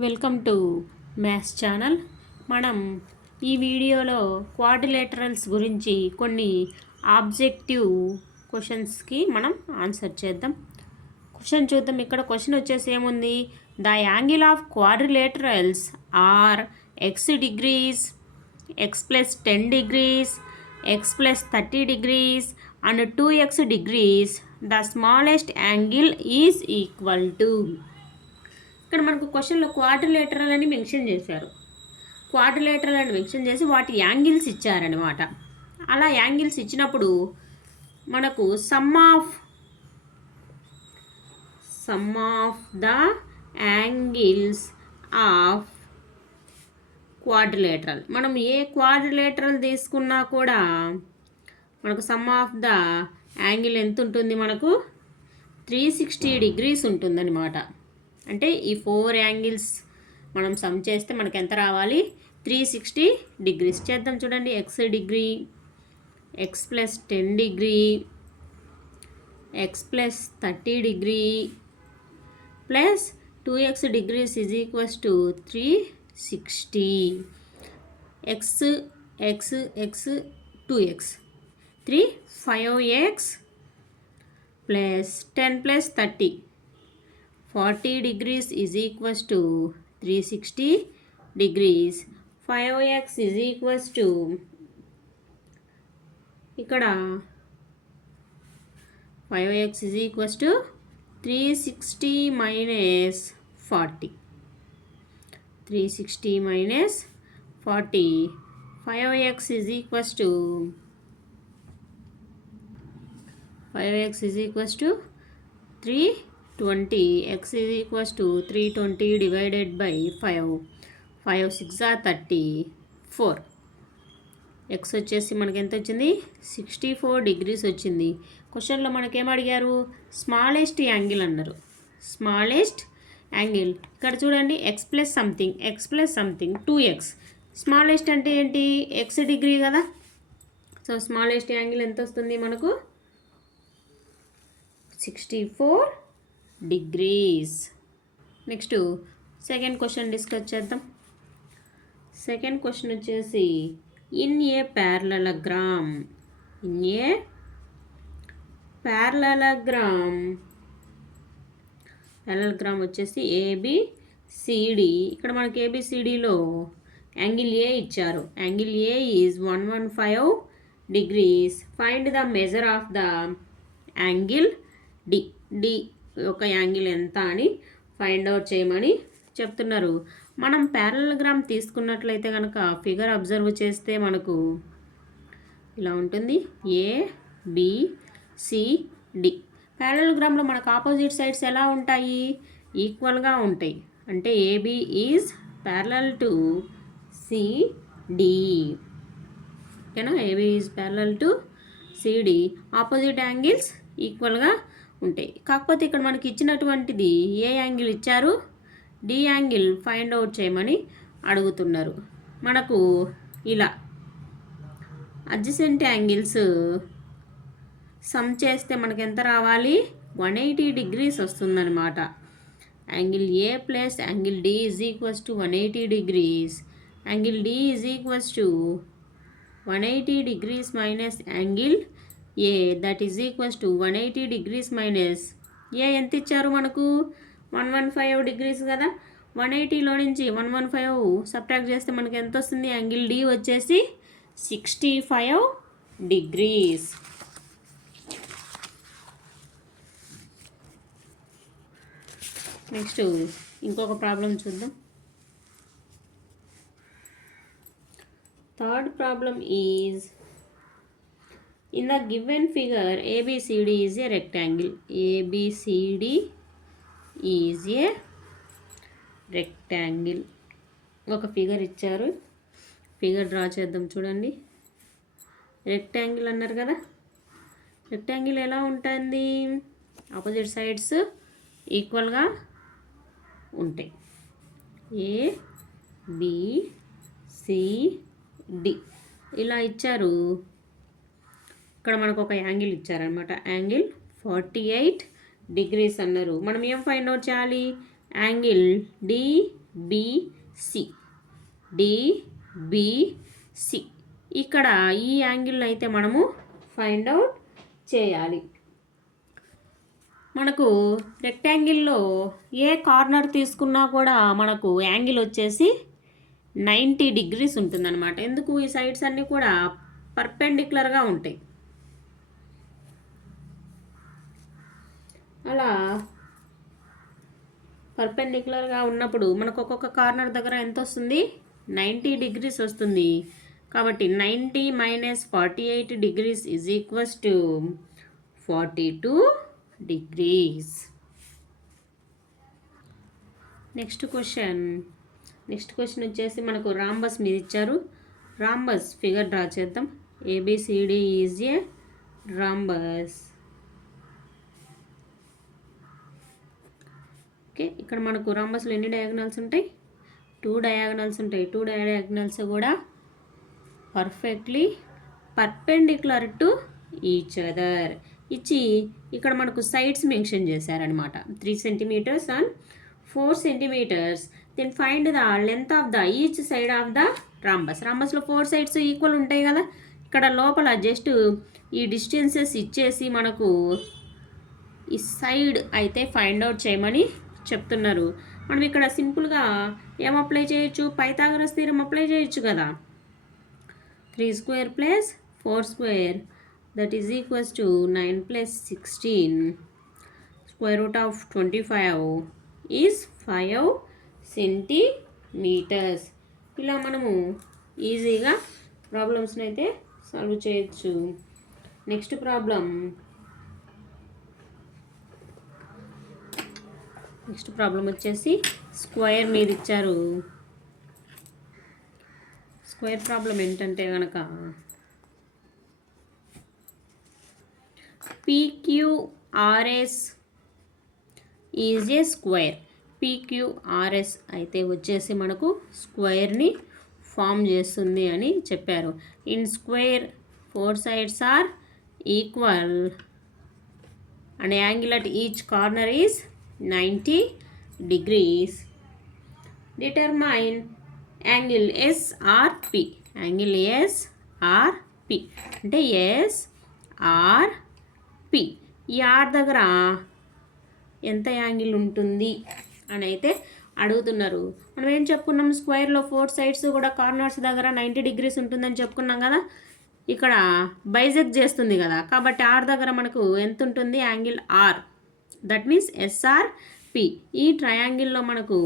Welcome to maths channel. మనం ఈ వీడియోలో క్వాడ్రిలేటరల్స్ గురించి కొన్ని ఆబ్జెక్టివ్ క్వశ్చన్స్కి మనం ఆన్సర్ చేద్దాం. క్వశ్చన్ చూద్దాం. ఇక్కడ క్వశ్చన్ వచ్చేసి ఏముంది? The angle of quadrilaterals are X degrees, X plus 10 degrees, X plus 30 degrees and 2x degrees. The smallest angle is equal to. ఇక్కడ మనకు క్వశ్చన్లో క్వాడ్రిలేటరల్ అని మెన్షన్ చేశారు. క్వాడ్రిలేటరల్ అని మెన్షన్ చేసి వాటి యాంగిల్స్ ఇచ్చారనమాట. అలా యాంగిల్స్ ఇచ్చినప్పుడు మనకు some of the angles of quadrilateral, మనం ఏ క్వాడ్రిలేటరల్ తీసుకున్నా కూడా మనకు సమ్ ఆఫ్ ద యాంగిల్ ఎంత ఉంటుంది? మనకు 360 degrees ఉంటుందన్నమాట. అంటే ఈ 4 యాంగిల్స్ మనం సమ్ చేస్తే మనకు ఎంత రావాలి? 360 degrees. చేద్దాం చూడండి. X degree, X plus 10 degree, X plus 30 degree plus 2x degrees is equals to 360. X X X 2x 3 5x plus 10 plus 30 40 degrees is equals to 360 degrees. 5x is equals to ఇక్కడ 5x is equals to 360 minus 40. 360 minus 40. 5x is equals to 320. X is equals to 320 divided by 5. 5 6 are 34. X వచ్చేసి మనకి ఎంత వచ్చింది? 64 degrees వచ్చింది. క్వశ్చన్లో మనకేం అడిగారు? Smallest angle అన్నారు. స్మాలెస్ట్ యాంగిల్ ఇక్కడ చూడండి. X plus something 2x. Smallest అంటే ఏంటి? ఎక్స్ డిగ్రీ కదా. సో స్మాలెస్ట్ యాంగిల్ ఎంత వస్తుంది మనకు? 64 degrees. Next second question discuss చేద్దాం. సెకండ్ క్వశ్చన్ వచ్చేసి ఇన్ ఏ ప్యారలలోగ్రామ్ వచ్చేసి ఏబిసిడి. ఇక్కడ మనకి ఏబిసిడిలో యాంగిల్ ఏ ఇచ్చారు. Angle A is 115 degrees. Find the measure of the angle D ఒక యాంగిల్ ఎంత అని ఫైండ్ అవుట్ చేయమని చెప్తున్నారు. మనం ప్యారలలోగ్రామ్ తీసుకున్నట్లయితే కనుక ఫిగర్ అబ్జర్వ్ చేస్తే మనకు ఇలా ఉంటుంది. ఏబిసిడి. ప్యారలలోగ్రామ్లో మనకు ఆపోజిట్ సైడ్స్ ఎలా ఉంటాయి? ఈక్వల్గా ఉంటాయి. అంటే AB is parallel to CD. ఓకేనా? AB is parallel to CD. Opposite angles ఈక్వల్గా ఉంటాయి. కాకపోతే ఇక్కడ మనకి ఇచ్చినటువంటిది ఏ యాంగిల్ ఇచ్చారు? డి యాంగిల్ ఫైండ్ అవుట్ చేయమని అడుగుతున్నారు. మనకు ఇలా అడ్జసెంట్ యాంగిల్స్ సమ్ చేస్తే మనకు ఎంత రావాలి? 180 degrees వస్తుందన్నమాట. Angle A plus angle D is equals to 180 degrees. Angle D is equals to 180 degrees minus angle A, that is equals to 180 degrees minus A ఎంత ఇచ్చారు మనకు? 115 degrees కదా. 180లో నుంచి 115 సబ్ట్రాక్ట్ చేస్తే మనకి ఎంత వస్తుంది? యాంగిల్ డి వచ్చేసి 65 degrees. నెక్స్ట్ ఇంకొక ప్రాబ్లం చూద్దాం. Third problem is in the given figure ABCD is a rectangle. ABCD is a rectangle. ఒక ఫిగర్ ఇచ్చారు. ఫిగర్ డ్రా చేద్దాం చూడండి. రెక్టాంగిల్ అన్నారు కదా. రెక్టాంగిల్ ఎలా ఉంటుంది? ఆపోజిట్ సైడ్స్ ఈక్వల్గా ఉంటాయి. ABCD ఇలా ఇచ్చారు. ఇక్కడ మనకు ఒక యాంగిల్ ఇచ్చారనమాట. యాంగిల్ 48 degrees అన్నారు. మనం ఏం ఫైండ్ అవుట్ చేయాలి? Angle D DBC. డిబిసి ఇక్కడ ఈ యాంగిల్ని అయితే మనము ఫైండ్ అవుట్ చేయాలి. మనకు రెక్టాంగిల్లో ఏ కార్నర్ తీసుకున్నా కూడా మనకు యాంగిల్ వచ్చేసి 90 డిగ్రీస్ ఉంటుందన్నమాట. ఎందుకు? ఈ సైడ్స్ అన్నీ కూడా పర్పెండిక్యులర్గా ఉంటాయి. అలా పర్పెండిక్యులర్గా ఉన్నప్పుడు మనకు ఒక్కొక్క కార్నర్ దగ్గర ఎంత వస్తుంది? 90 డిగ్రీస్ వస్తుంది. కాబట్టి 90 - 48 degrees is equals to 42 degrees. Next question వచ్చేసి మనకు రాంబస్ మీద ఇచ్చారు. రాంబస్ ఫిగర్ డ్రా చేద్దాం. ABCD is a rhombus. Okay, ఇక్కడ మనకు రాంబస్లో ఎన్ని డయాగనల్స్ ఉంటాయి? 2 డయాగనల్స్ ఉంటాయి. 2 డయాగనల్స్ కూడా perfectly perpendicular to each other ఇచ్చి ఇక్కడ మనకు సైడ్స్ మెన్షన్ చేశారనమాట. 3 centimetres and 4 centimetres. Then find the length of the each side of the rhombus. రాంబస్లో 4 సైడ్స్ ఈక్వల్ ఉంటాయి కదా. ఇక్కడ లోపల జస్ట్ ఈ డిస్టెన్సెస్ ఇచ్చేసి మనకు ఈ సైడ్ అయితే ఫైండ్ అవుట్ చేయమని చెప్తున్నారు. మనం ఇక్కడ సింపుల్గా ఏం అప్లై చేయొచ్చు? పైథాగరస్ థీరం అప్లై చేయొచ్చు కదా. 3² + 4² దట్ ఈజ్ ఈక్వల్స్ టు 9 + 16. √25 ఈజ్ 5 సెంటీమీటర్స్. ఇలా మనము ఈజీగా ప్రాబ్లమ్స్ని అయితే సాల్వ్ చేయొచ్చు. నెక్స్ట్ ప్రాబ్లం వచ్చేసి స్క్వేర్ మీద ఇచ్చారు. స్క్వేర్ ప్రాబ్లం ఏంటంటే కనుక PQRS is a square. PQRS అయితే వచ్చేసి మనకు స్క్వేర్ని ఫామ్ చేస్తుంది అని చెప్పారు. In square 4 sides are equal and angle at each corner is 90 degrees. Determine angle SRP. Angle SRP అంటే SRP. ఈ ఆర్ దగ్గర ఎంత యాంగిల్ ఉంటుంది అని అయితే అడుగుతున్నారు. మనం ఏం చెప్పుకున్నాం? స్క్వేర్లో 4 sides కూడా కార్నర్స్ దగ్గర 90 degrees ఉంటుందని చెప్పుకున్నాం కదా. ఇక్కడ బైజెక్ట్ చేస్తుంది కదా, కాబట్టి ఆర్ దగ్గర మనకు ఎంత ఉంటుంది? Angle R. That means SRP. ఈ ట్రయాంగిల్లో మనకు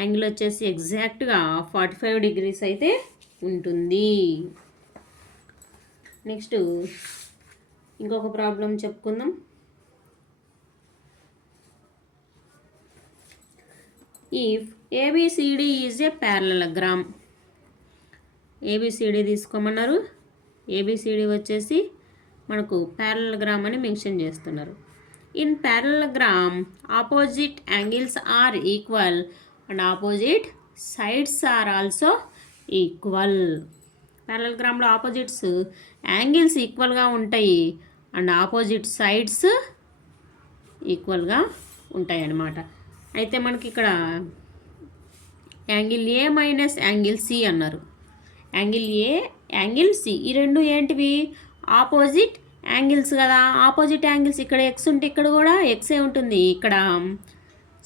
యాంగిల్ వచ్చేసి ఎగ్జాక్ట్గా 45 degrees అయితే ఉంటుంది. నెక్స్ట్ ఇంకొక ప్రాబ్లం చెప్పుకుందాం. If ABCD is a parallelogram. ABCD తీసుకోమన్నారు. ABCD వచ్చేసి మనకు ప్యారలలోగ్రామ్ అని మెన్షన్ చేస్తున్నారు. In parallelogram opposite angles are equal and opposite sides are also equal. ప్యారలలోగ్రామ్లో ఆపోజిట్స్ యాంగిల్స్ ఈక్వల్గా ఉంటాయి అండ్ ఆపోజిట్ సైడ్స్ ఈక్వల్గా ఉంటాయి అన్నమాట. అయితే మనకి ఇక్కడ యాంగిల్ A - యాంగిల్ C అన్నారు. యాంగిల్ A, యాంగిల్ C ఈ రెండు ఏంటివి? ఆపోజిట్ యాంగిల్స్ కదా. ఆపోజిట్ యాంగిల్స్ ఇక్కడ X ఉంటే ఇక్కడ కూడా Xే ఉంటుంది. ఇక్కడ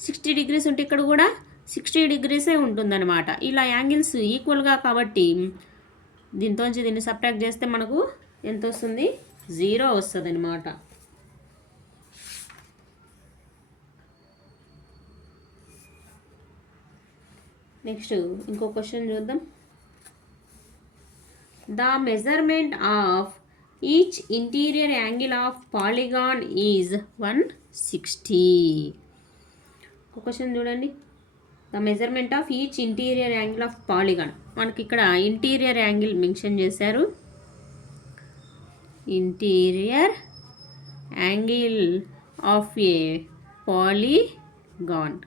60 degrees ఉంటే ఇక్కడ కూడా 60 degrees ఉంటుందన్నమాట. ఇలా యాంగిల్స్ ఈక్వల్గా కాబట్టి దీన్ని సబ్ట్రాక్ట్ చేస్తే మనకు ఎంత వస్తుంది? 0 వస్తుంది అనమాట. నెక్స్ట్ ఇంకో క్వశ్చన్ చూద్దాం. The measurement of each interior angle of polygon is 160. ఒక క్వశ్చన్ చూడండి. The measurement of each interior angle of polygon. మనకి ఇక్కడ ఇంటీరియర్ యాంగిల్ మెన్షన్ చేశారు. Interior angle of A polygon.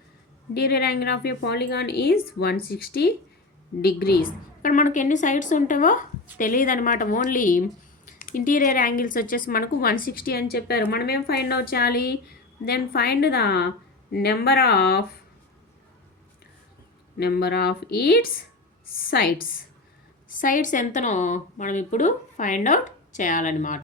Interior angle of A polygon is 160 degrees. ఇక్కడ మనకు ఎన్ని sides ఉంటావో తెలియదు అనమాట. ఓన్లీ ఇంటీరియర్ యాంగిల్స్ వచ్చేసి మనకు 160 అని చెప్పారు. మనం ఏం ఫైండ్ అవుట్ చేయాలి? Then find the number of number of its sides. Sides ఎంతనో మనం ఇప్పుడు ఫైండ్ అవుట్ చేయాలన్నమాట.